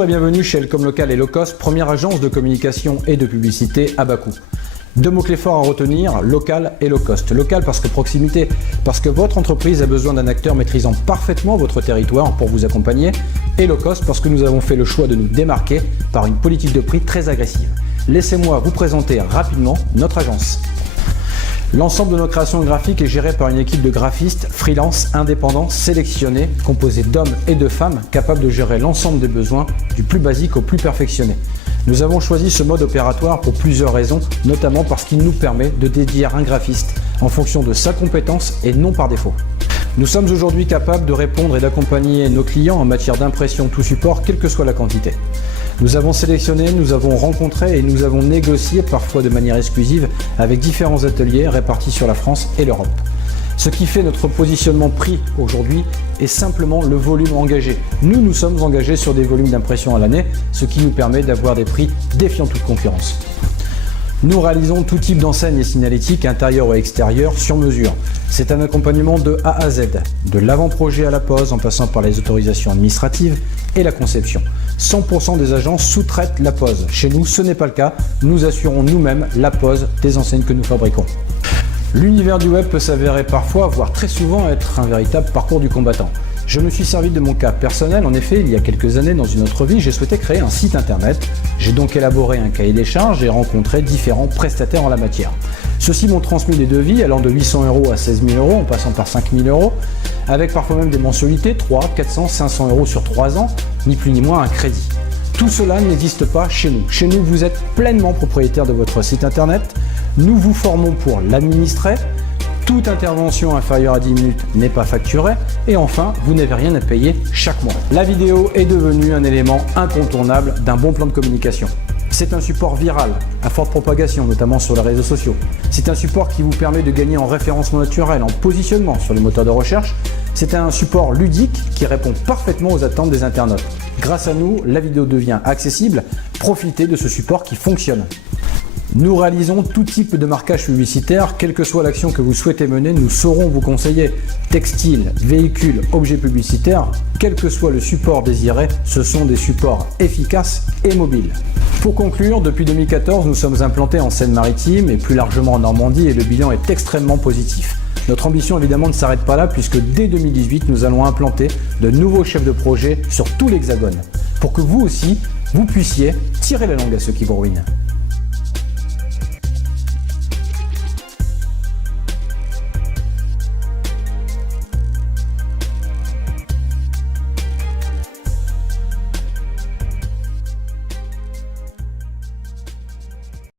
Bonjour et bienvenue chez Elcom Local et Low Cost, première agence de communication et de publicité à bas coût. Deux mots-clés forts à retenir, local et low cost. Local parce que proximité, parce que votre entreprise a besoin d'un acteur maîtrisant parfaitement votre territoire pour vous accompagner. Et low cost parce que nous avons fait le choix de nous démarquer par une politique de prix très agressive. Laissez-moi vous présenter rapidement notre agence. L'ensemble de nos créations graphiques est géré par une équipe de graphistes, freelance, indépendants, sélectionnés, composés d'hommes et de femmes, capables de gérer l'ensemble des besoins, du plus basique au plus perfectionné. Nous avons choisi ce mode opératoire pour plusieurs raisons, notamment parce qu'il nous permet de dédier un graphiste en fonction de sa compétence et non par défaut. Nous sommes aujourd'hui capables de répondre et d'accompagner nos clients en matière d'impression tout support, quelle que soit la quantité. Nous avons sélectionné, nous avons rencontré et nous avons négocié, parfois de manière exclusive, avec différents ateliers répartis sur la France et l'Europe. Ce qui fait notre positionnement prix aujourd'hui est simplement le volume engagé. Nous sommes engagés sur des volumes d'impression à l'année, ce qui nous permet d'avoir des prix défiant toute concurrence. Nous réalisons tout type d'enseigne et signalétique, intérieure et extérieure, sur mesure. C'est un accompagnement de A à Z, de l'avant-projet à la pose, en passant par les autorisations administratives et la conception. 100% des agences sous-traitent la pose. Chez nous, ce n'est pas le cas. Nous assurons nous-mêmes la pose des enseignes que nous fabriquons. L'univers du web peut s'avérer parfois, voire très souvent, être un véritable parcours du combattant. Je me suis servi de mon cas personnel. En effet, il y a quelques années, dans une autre vie, j'ai souhaité créer un site internet. J'ai donc élaboré un cahier des charges et rencontré différents prestataires en la matière. Ceux-ci m'ont transmis des devis allant de 800 € à 16 000 € en passant par 5 000 €, avec parfois même des mensualités 300, 400, 500 € sur 3 ans, ni plus ni moins un crédit. Tout cela n'existe pas chez nous. Chez nous, vous êtes pleinement propriétaire de votre site internet. Nous vous formons pour l'administrer. Toute intervention inférieure à 10 minutes n'est pas facturée. Et enfin, vous n'avez rien à payer chaque mois. La vidéo est devenue un élément incontournable d'un bon plan de communication. C'est un support viral, à forte propagation, notamment sur les réseaux sociaux. C'est un support qui vous permet de gagner en référencement naturel, en positionnement sur les moteurs de recherche. C'est un support ludique qui répond parfaitement aux attentes des internautes. Grâce à nous, la vidéo devient accessible. Profitez de ce support qui fonctionne. Nous réalisons tout type de marquage publicitaire, quelle que soit l'action que vous souhaitez mener, nous saurons vous conseiller. Textile, véhicule, objets publicitaires, quel que soit le support désiré, ce sont des supports efficaces et mobiles. Pour conclure, depuis 2014, nous sommes implantés en Seine-Maritime et plus largement en Normandie et le bilan est extrêmement positif. Notre ambition évidemment ne s'arrête pas là puisque dès 2018, nous allons implanter de nouveaux chefs de projet sur tout l'Hexagone pour que vous aussi, vous puissiez tirer la langue à ceux qui vous ruinent.